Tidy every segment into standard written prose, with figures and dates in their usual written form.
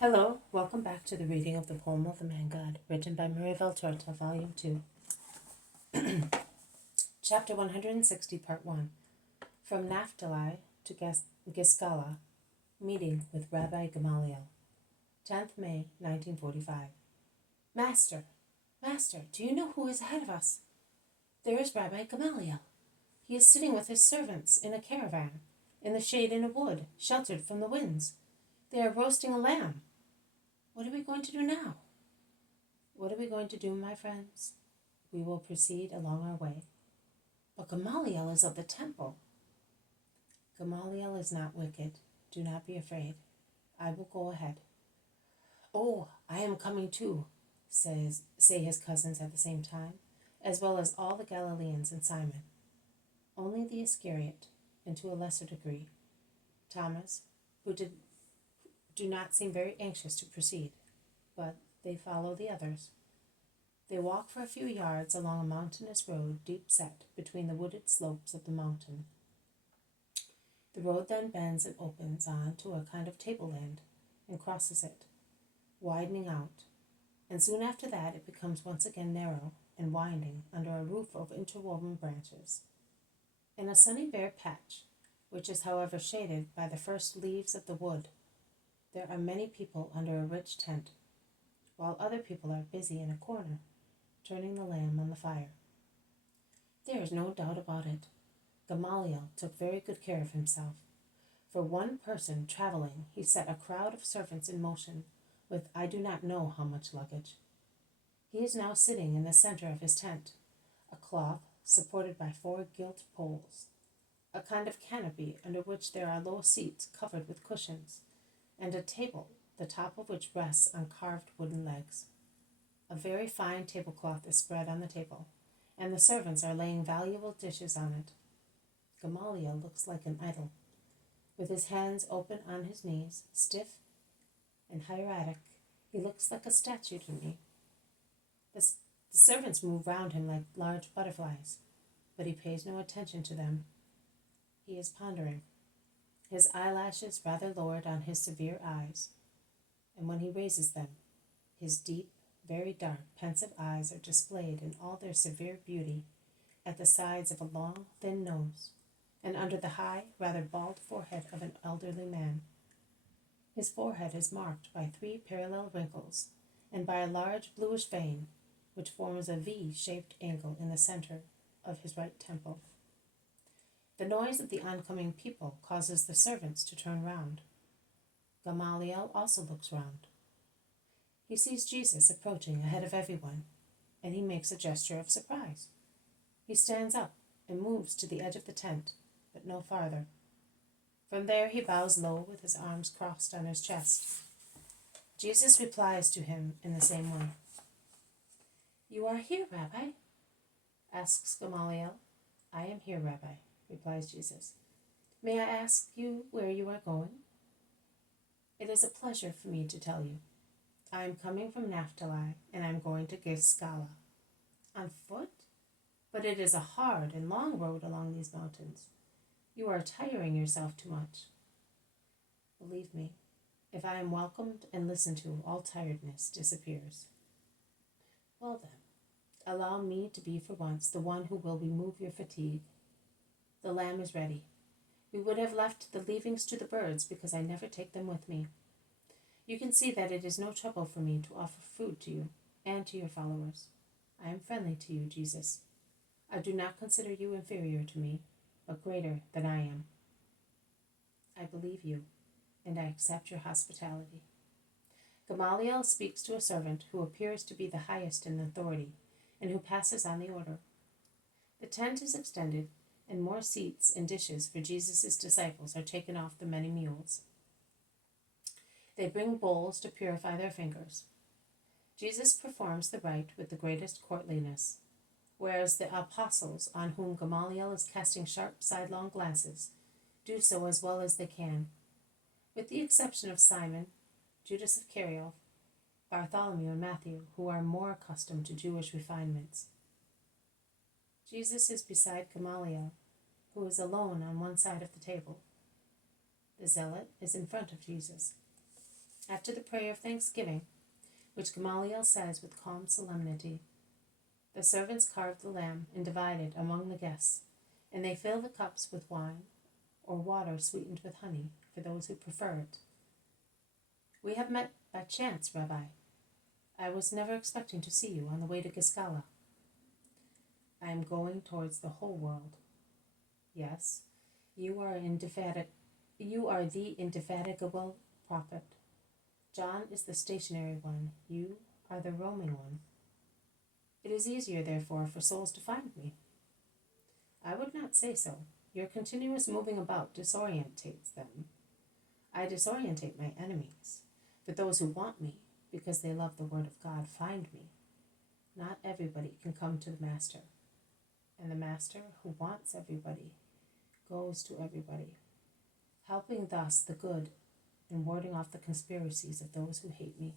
Hello, welcome back to the reading of the poem of the Man God, written by Vol2-Ch160, Volume 2, Chapter 160, Part 1. From Naphtali to Giscala, meeting with Rabbi Gamaliel, 10th May, 1945. Master, do you know who is ahead of us? There is Rabbi Gamaliel. He is sitting with his servants in a caravan, in the shade in a wood, sheltered from the winds. They are roasting a lamb. What are we going to do now? What are we going to do, my friends? We will proceed along our way. But Gamaliel is of the temple. Gamaliel is not wicked. Do not be afraid. I will go ahead. Oh, I am coming too, say his cousins at the same time, as well as all the Galileans and Simon. Only the Iscariot, and to a lesser degree, Thomas, who do not seem very anxious to proceed, but they follow the others. They walk for a few yards along a mountainous road deep set between the wooded slopes of the mountain. The road then bends and opens on to a kind of tableland and crosses it, widening out, and soon after that it becomes once again narrow and winding under a roof of interwoven branches. In a sunny bare patch, which is however shaded by the first leaves of the wood, there are many people under a rich tent, while other people are busy in a corner, turning the lamb on the fire. There is no doubt about it. Gamaliel took very good care of himself. For one person traveling, he set a crowd of servants in motion with I do not know how much luggage. He is now sitting in the center of his tent, a cloth supported by 4 gilt poles, a kind of canopy under which there are low seats covered with cushions, and a table, the top of which rests on carved wooden legs. A very fine tablecloth is spread on the table, and the servants are laying valuable dishes on it. Gamaliel looks like an idol, with his hands open on his knees, stiff and hieratic. He looks like a statue to me. The servants move round him like large butterflies, but he pays no attention to them. He is pondering, his eyelashes rather lowered on his severe eyes, and when he raises them, his deep, very dark, pensive eyes are displayed in all their severe beauty at the sides of a long, thin nose, and under the high, rather bald forehead of an elderly man. His forehead is marked by 3 parallel wrinkles, and by a large bluish vein, which forms a V-shaped angle in the center of his right temple. The noise of the oncoming people causes the servants to turn round. Gamaliel also looks round. He sees Jesus approaching ahead of everyone, and he makes a gesture of surprise. He stands up and moves to the edge of the tent, but no farther. From there he bows low with his arms crossed on his chest. Jesus replies to him in the same way. "You are here, Rabbi?" asks Gamaliel. "I am here, Rabbi," replies Jesus. "May I ask you where you are going?" "It is a pleasure for me to tell you. I am coming from Naphtali, and I am going to Giscala." "On foot? But it is a hard and long road along these mountains. You are tiring yourself too much." "Believe me, if I am welcomed and listened to, all tiredness disappears." "Well then, allow me to be for once the one who will remove your fatigue. The lamb is ready. We would have left the leavings to the birds because I never take them with me. You can see that it is no trouble for me to offer food to you and to your followers. I am friendly to you, Jesus. I do not consider you inferior to me, but greater than I am. I believe you, and I accept your hospitality." Gamaliel speaks to a servant who appears to be the highest in authority and who passes on the order. The tent is extended, and more seats and dishes for Jesus' disciples are taken off the many mules. They bring bowls to purify their fingers. Jesus performs the rite with the greatest courtliness, whereas the apostles, on whom Gamaliel is casting sharp sidelong glances, do so as well as they can, with the exception of Simon, Judas of Carioph, Bartholomew, and Matthew, who are more accustomed to Jewish refinements. Jesus is beside Gamaliel, who is alone on one side of the table. The zealot is in front of Jesus, After the prayer of thanksgiving, which Gamaliel says with calm solemnity, the servants carve the lamb and divide it among the guests, and they fill the cups with wine or water sweetened with honey for those who prefer it. We have met by chance, Rabbi. I was never expecting to see you on the way to Giscala. I am going towards the whole world. Yes, you are the indefatigable prophet. John is the stationary one. You are the roaming one. It is easier, therefore, for souls to find me. I would not say so. Your continuous moving about disorientates them. I disorientate my enemies, but those who want me, because they love the word of God, find me. Not everybody can come to the Master, and the Master, who wants everybody, goes to everybody, helping thus the good and warding off the conspiracies of those who hate me.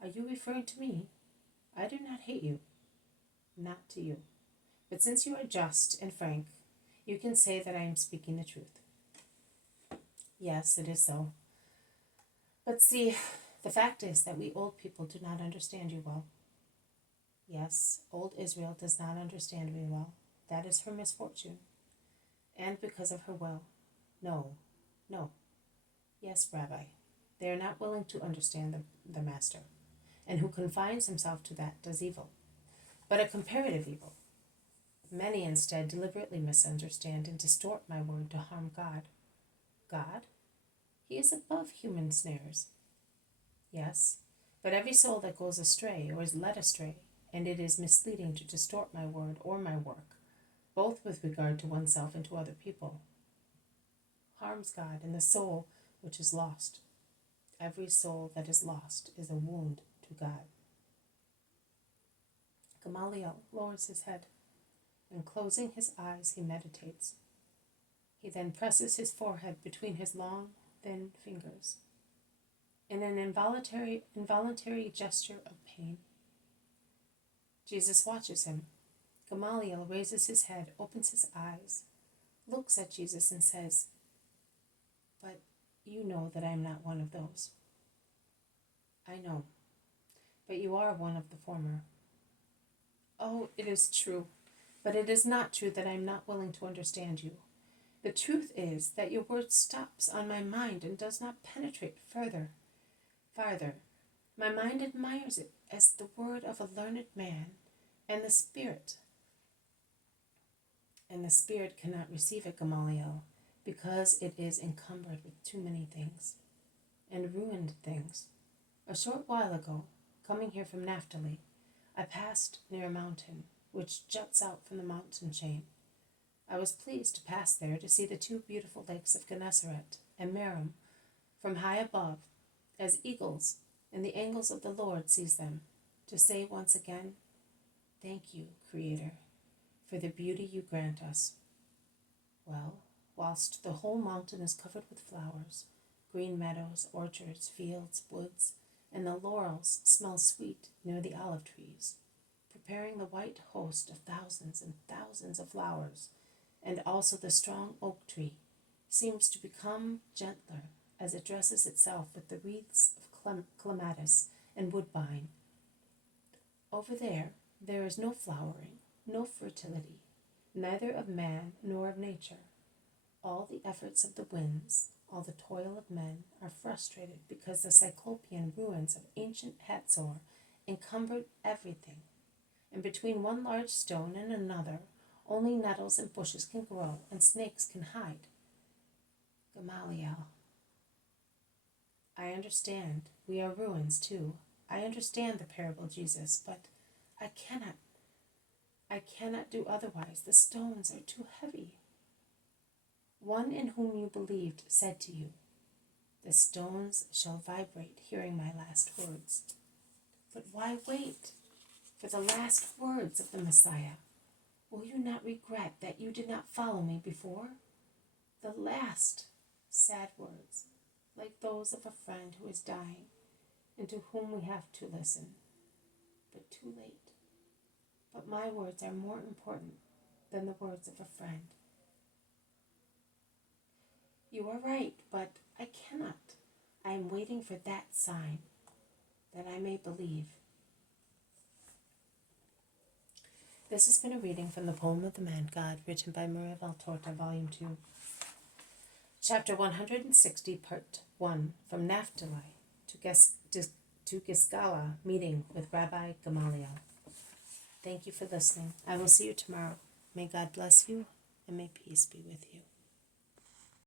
Are you referring to me? I do not hate you, not to you. But since you are just and frank, you can say that I am speaking the truth. Yes, it is so. But see, the fact is that we old people do not understand you well. Yes, old Israel does not understand me well. That is her misfortune. And because of her will. No. Yes, Rabbi, they are not willing to understand the Master, and who confines himself to that does evil, but a comparative evil. Many instead deliberately misunderstand and distort my word to harm God. God? He is above human snares. Yes, but every soul that goes astray or is led astray, and it is misleading to distort my word or my work, both with regard to oneself and to other people, harms God and the soul which is lost. Every soul that is lost is a wound to God. Gamaliel lowers his head, and closing his eyes he meditates. He then presses his forehead between his long, thin fingers, in an involuntary gesture of pain. Jesus watches him. Gamaliel raises his head, opens his eyes, looks at Jesus and says, "But you know that I am not one of those." "I know, but you are one of the former." "Oh, it is true, but it is not true that I am not willing to understand you. The truth is that your word stops on my mind and does not penetrate farther. My mind admires it as the word of a learned man, and the spirit cannot receive it, Gamaliel, because it is encumbered with too many things, and ruined things. A short while ago, coming here from Naphtali, I passed near a mountain, which juts out from the mountain chain. I was pleased to pass there to see the two beautiful lakes of Gennesaret and Merom from high above, as eagles in the angles of the Lord sees them, to say once again, "Thank you, Creator, for the beauty you grant us." Well, whilst the whole mountain is covered with flowers, green meadows, orchards, fields, woods, and the laurels smell sweet near the olive trees, preparing the white host of thousands and thousands of flowers, and also the strong oak tree seems to become gentler as it dresses itself with the wreaths of clematis and woodbine. Over there is no flowering, no fertility, neither of man nor of nature. All the efforts of the winds, all the toil of men are frustrated because the Cyclopean ruins of ancient Hatzor encumbered everything, and between one large stone and another only nettles and bushes can grow and snakes can hide. Gamaliel, I understand we are ruins too. I understand the parable, Jesus, but I cannot do otherwise. The stones are too heavy. One in whom you believed said to you, "The stones shall vibrate hearing my last words." But why wait for the last words of the Messiah? Will you not regret that you did not follow me before? The last sad words, like those of a friend who is dying and to whom we have to listen, but too late. But my words are more important than the words of a friend. You are right, but I cannot. I am waiting for that sign, that I may believe. This has been a reading from the poem of the Man God, written by Maria Valtorta, Volume 2. Chapter 160, Part 1, from Naphtali to Giscala, meeting with Rabbi Gamaliel. Thank you for listening. I will see you tomorrow. May God bless you, and may peace be with you.